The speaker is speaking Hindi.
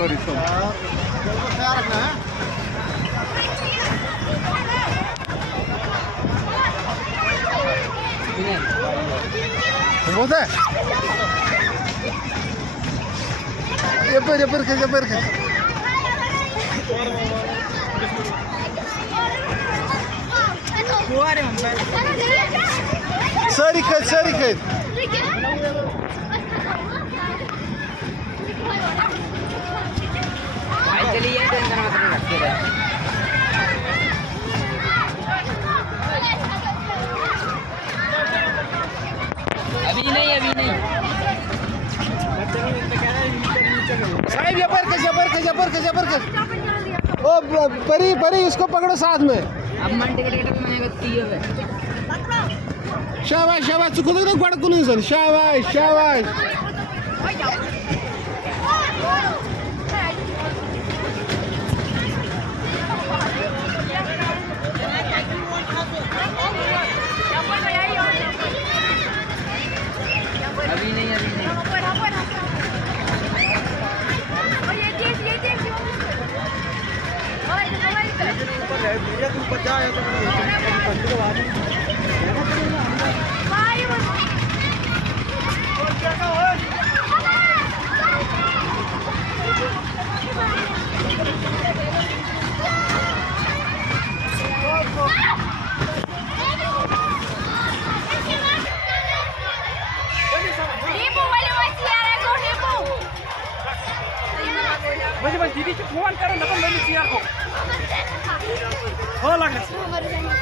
सॉरी सॉरी ख्याल रखना है। बहुत है ये पर सारी खत चलिए अभी नहीं साहिब जबर ओ परी इसको पकड़ो साथ में अब मन टिकट मैंने बत्ती है शाबाश चुको तो गड़ कुन सन शाबाश अभी नहीं ऊपर जा दीदी फोन करो ना, मैं हो लगा